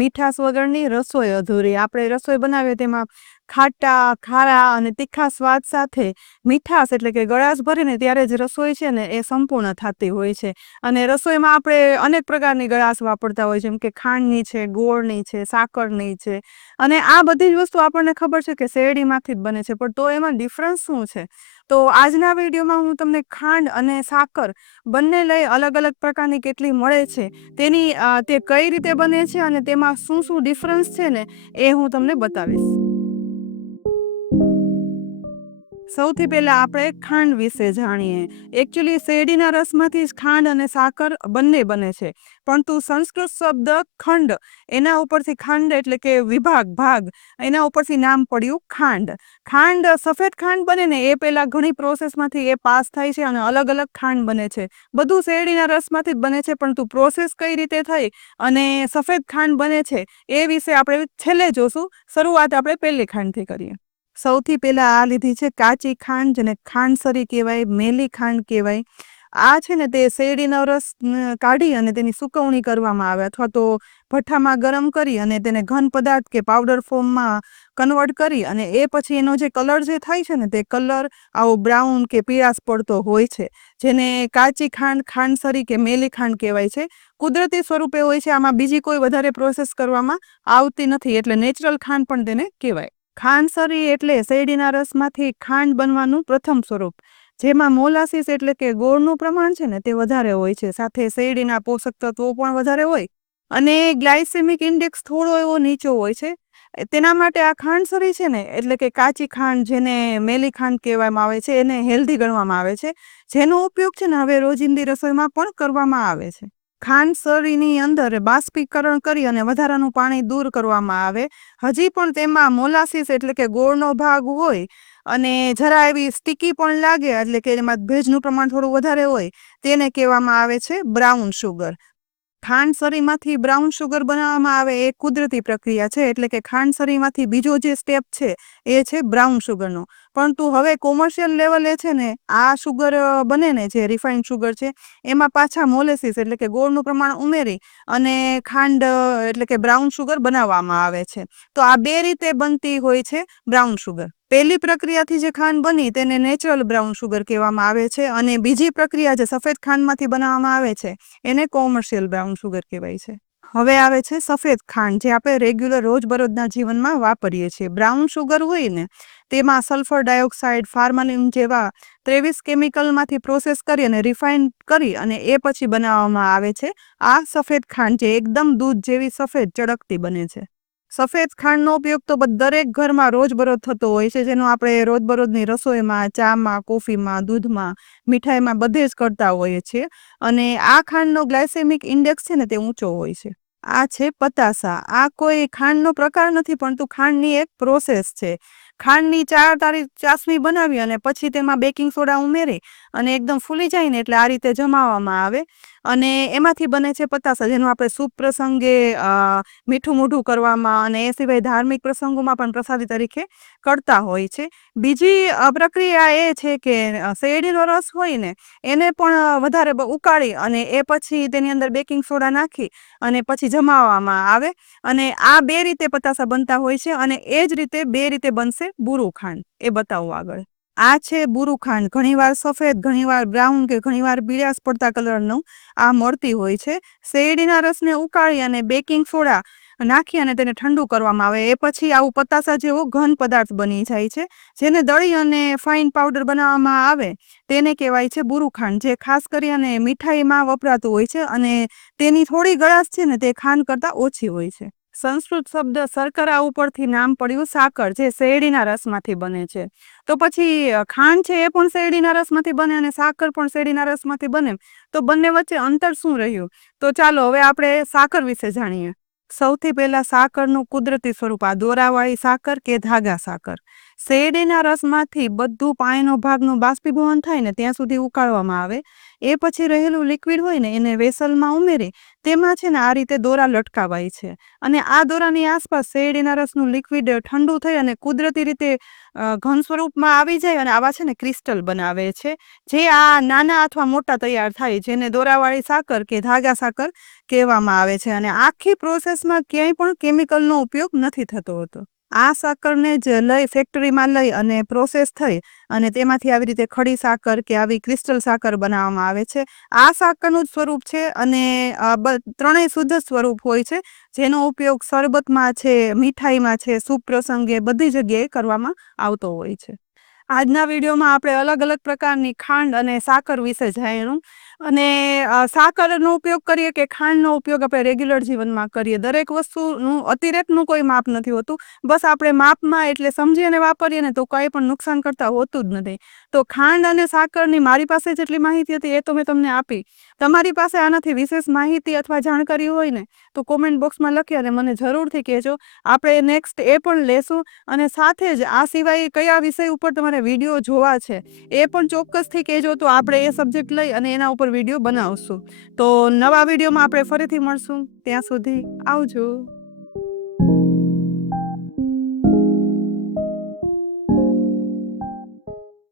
મીઠાશ વગરની રસોઈ અધૂરી. આપણે રસોઈ બનાવીએ તેમાં ખાટા, ખારા અને તીખા સ્વાદ સાથે મીઠાશ એટલે કે ગળાશ ભરીને ત્યારે જ રસોઈ છે ને એ સંપૂર્ણ થતી હોય છે. અને રસોઈમાં આપણે અનેક પ્રકારની ગળાશ વાપરતા હોય છે, જેમ કે ખાંડની છે, ગોળની છે, સાકરની છે. અને આ બધી જ વસ્તુ આપણને ખબર છે કે શેરડીમાંથી જ બને છે, પણ તો એમાં ડિફરન્સ શું છે? તો આજના વિડીયોમાં હું તમને ખાંડ અને સાકર બંને લઈ અલગ અલગ પ્રકારની કેટલી મળે છે તેની તે કઈ રીતે બને છે અને તેમાં શું શું ડિફરન્સ છે ને એ હું તમને બતાવીશ. સૌથી પહેલા આપણે ખાંડ વિશે જાણીએ. એકચ્યુઅલી શેરડીના રસમાંથી જ ખાંડ અને સાકર બંને બને છે, પરંતુ સંસ્કૃત શબ્દ ખંડ, એના ઉપરથી ખંડ એટલે કે વિભાગ, ભાગ, એના ઉપરથી નામ પડ્યું ખાંડ. ખાંડ સફેદ ખાંડ બને ને એ પહેલા ઘણી પ્રોસેસમાંથી એ પાસ થાય છે અને અલગ અલગ ખાંડ બને છે. બધું શેરડીના રસમાંથી જ બને છે, પરંતુ પ્રોસેસ કઈ રીતે થઈ અને સફેદ ખાંડ બને છે એ વિશે આપણે છેલ્લે જોશું. શરૂઆત આપણે પહેલી ખાંડથી કરીએ. સૌથી પહેલા આ લીધી છે કાચી ખાંડ, જેને ખાંડસરી કહેવાય, મેલી ખાંડ કહેવાય. આ છે ને તે શેરડીનો રસ કાઢી અને તેની સુકવણી કરવામાં આવે, અથવા તો ભઠ્ઠામાં ગરમ કરી અને તેને ઘન પદાર્થ કે પાવડર ફોર્મમાં કન્વર્ટ કરી અને એ પછી એનો જે કલર જે થાય છે ને તે કલર આવો બ્રાઉન કે પીળાશ પડતો હોય છે, જેને કાચી ખાંડ, ખાંડસરી કે મેલી ખાંડ કહેવાય છે. કુદરતી સ્વરૂપે હોય છે, આમાં બીજી કોઈ વધારે પ્રોસેસ કરવામાં આવતી નથી, એટલે નેચરલ ખાંડ પણ તેને કહેવાય. ખાંડસરી એટલે શેરડીના રસમાંથી ખાંડ બનવાનું પ્રથમ સ્વરૂપ, જેમાં મોલાસીસ એટલે કે ગોળનું પ્રમાણ છે ને તે વધારે હોય છે, સાથે શેરડીના પોષક તત્વો પણ વધારે હોય અને ગ્લાયસેમિક ઇન્ડેક્સ થોડો એવો નીચો હોય છે. તેના માટે આ ખાંડસરી છે ને એટલે કે કાચી ખાંડ, જેને મેલી ખાંડ કહેવામાં આવે છે, એને હેલ્ધી ગણવામાં આવે છે, જેનો ઉપયોગ છે ને હવે રોજિંદી રસોઈમાં પણ કરવામાં આવે છે. ખાંડસરીની અંદર બાષ્પીકરણ કરી અને વધારાનું પાણી દૂર કરવામાં આવે. હજી પણ તેમાં મોલાસીસ એટલે કે ગોળનો ભાગ હોય અને જરા એવી સ્ટીકી પણ લાગે, એટલે કે એમાં ભેજનું પ્રમાણ થોડું વધારે હોય, તેને કહેવામાં આવે છે બ્રાઉન શુગર. ખાંડસરીમાંથી બ્રાઉન શુગર બનાવવામાં આવે એ કુદરતી પ્રક્રિયા છે, એટલે કે ખાંડસરીમાંથી બીજો જે સ્ટેપ છે એ છે બ્રાઉન શુગરનો. પરંતુ હવે કોમર્શિયલ લેવલે છે ને આ શુગર બને ને, જે રિફાઇન્ડ શુગર છે, એમાં પાછા મોલેસીસ એટલે કે ગોળનું પ્રમાણ ઉમેરી અને ખાંડ એટલે કે બ્રાઉન શુગર બનાવવામાં આવે છે. તો આ બે રીતે બનતી હોય છે બ્રાઉન શુગર. પહેલી પ્રક્રિયાથી જે ખાંડ બની તેને નેચરલ બ્રાઉન શુગર કહેવામાં આવે છે, અને બીજી પ્રક્રિયા જે સફેદ ખાંડમાંથી બનાવવામાં આવે છે એને કોમર્શિયલ બ્રાઉન શુગર કહેવાય છે. હવે આવે છે સફેદ ખાંડ, જે આપણે રેગ્યુલર રોજબરોજના જીવનમાં વાપરીએ છીએ. બ્રાઉન શુગર હોય ને તેમાં સલ્ફર ડાયોક્સાઇડ, ફાર્માલિન જેવા 23 કેમિકલમાંથી પ્રોસેસ કરી અને રિફાઇન કરી અને એ પછી બનાવવામાં આવે છે આ સફેદ ખાંડ, જે એકદમ દૂધ જેવી સફેદ ચળકતી બને છે. સફેદ ખાંડનો ઉપયોગ તો દરેક ઘરમાં રોજબરોજ થતો હોય છે, જેનો આપણે રોજબરોજની રસોઈમાં, ચામાં, કોફીમાં, દૂધમાં, મીઠાઈમાં બધે જ કરતા હોઈએ છીએ. અને આ ખાંડનો ગ્લાયસેમિક ઇન્ડેક્સ છે ને તે ઊંચો હોય છે. આ છે પતાસા. આ કોઈ ખાંડનો પ્રકાર નથી, પરંતુ ખાંડની એક પ્રોસેસ છે. ખાંડની તારી ચાસણી બનાવી અને પછી તેમાં બેકિંગ સોડા ઉમેરી અને એકદમ ફૂલી જાય ને એટલે આ રીતે જમાવવામાં આવે અને એમાંથી બને છે પતાસા, જેનું આપણે શુભ પ્રસંગે મીઠું મોઢું કરવામાં અને એ સિવાય ધાર્મિક પ્રસંગોમાં પણ પ્રસાદી તરીકે કરતા હોય છે. બીજી પ્રક્રિયા એ છે કે શેરડીનો રસ હોય ને એને પણ વધારે ઉકાળી અને એ પછી તેની અંદર બેકિંગ સોડા નાખી અને પછી જમાવવામાં આવે, અને આ બે રીતે પતાસા બનતા હોય છે. અને એ જ રીતે બે રીતે બનશે બુરુ ખાંડ, એ બતાવું આગળ. આ છે બુરુ ખાંડ. ઘણીવાર સફેદ, ઘણીવાર બ્રાઉન કે ઘણીવાર પીળાશ પડતા કલરનું આ મળતી હોય છે. શેરડીના રસને ઉકાળી અને બેકિંગ સોડા નાખી અને તેને ઠંડુ કરવામાં આવે, એ પછી આવું પતાસા જેવો ઘન પદાર્થ બની જાય છે, જેને દળી અને ફાઇન પાવડર બનાવવામાં આવે તેને કહેવાય છે બુરુ ખાંડ, જે ખાસ કરી અને મીઠાઈમાં વપરાતું હોય છે અને તેની થોડી ગળાશ છે ને તે ખાંડ કરતાં ઓછી હોય છે. સંસ્કૃત શબ્દ શર્કરા ઉપરથી નામ પડ્યું સાકર, જે શેરડીના રસમાંથી બને છે. તો પછી ખાંડ છે એ પણ શેરડીના રસમાંથી બને અને સાકર પણ શેરડીના રસમાંથી બને, તો બંને વચ્ચે અંતર શું રહ્યું? તો ચાલો હવે આપણે સાકર વિશે જાણીએ. સૌથી પહેલા સાકરનું કુદરતી સ્વરૂપ, આ દોરાવાળી સાકર કે ધાગા સાકર. શેરડીના રસમાંથી બધું પાણીનો ભાગનું બાષ્પીભવન થાય ને ત્યાં સુધી ઉકાળવામાં આવે. એ પછી રહેલું લિક્વિડ હોય ને એને વેસલમાં ઉમેરી તેમાં છે ને આ રીતે દોરા લટકાવાય છે અને આ દોરાની આસપાસ શેરડીના રસનું લિક્વિડ ઠંડુ થઈ અને કુદરતી રીતે ઘન સ્વરૂપમાં આવી જાય અને આવા છે ને ક્રિસ્ટલ બનાવે છે, જે આ નાના અથવા મોટા તૈયાર થાય, જેને દોરાવાળી સાકર કે ધાગા સાકર કહેવામાં આવે છે. અને આખી પ્રોસેસમાં ક્યાંય પણ કેમિકલનો ઉપયોગ નથી થતો હતો. આ સાકરને જ લઈ ફેક્ટરીમાં લઈ અને પ્રોસેસ થઈ અને તેમાંથી આવી રીતે ખડી સાકર કે આવી ક્રિસ્ટલ સાકર બનાવવામાં આવે છે. આ સાકરનું જ સ્વરૂપ છે અને ત્રણેય શુદ્ધ સ્વરૂપ હોય છે, જેનો ઉપયોગ શરબતમાં છે, મીઠાઈમાં છે, શુભ પ્રસંગે બધી જગ્યાએ કરવામાં આવતો હોય છે. આજના વિડીયોમાં આપણે અલગ અલગ પ્રકારની ખાંડ અને સાકર વિશે જાણ્યું અને સાકરનો ઉપયોગ કરીએ કે ખાંડનો ઉપયોગ આપણે રેગ્યુલર જીવનમાં કરીએ, દરેક વસ્તુનું અતિરેકનું કોઈ માપ નથી હોતું. બસ આપણે માપમાં એટલે સમજી અને વાપરીએ ને તો કંઈ પણ નુકસાન કરતા હોતું જ નથી. તો ખાંડ અને સાકરની મારી પાસે જેટલી માહિતી હતી એ તો મેં તમને આપી. તમારી પાસે આનાથી વિશેષ માહિતી અથવા જાણકારી હોય ને તો કોમેન્ટ બોક્સમાં લખી અને મને જરૂરથી કહેજો. આપણે નેક્સ્ટ એ પણ લેશું અને સાથે જ આ સિવાય કયા વિષય ઉપર તમારે વિડીયો જોવા છે એ પણ ચોક્કસથી કહેજો, તો આપણે એ સબ્જેક્ટ લઈ અને એના ઉપર વિડીયો બનાવશું. તો નવા વિડીયોમાં આપણે ફરીથી મળશું. ત્યાં સુધી આવજો.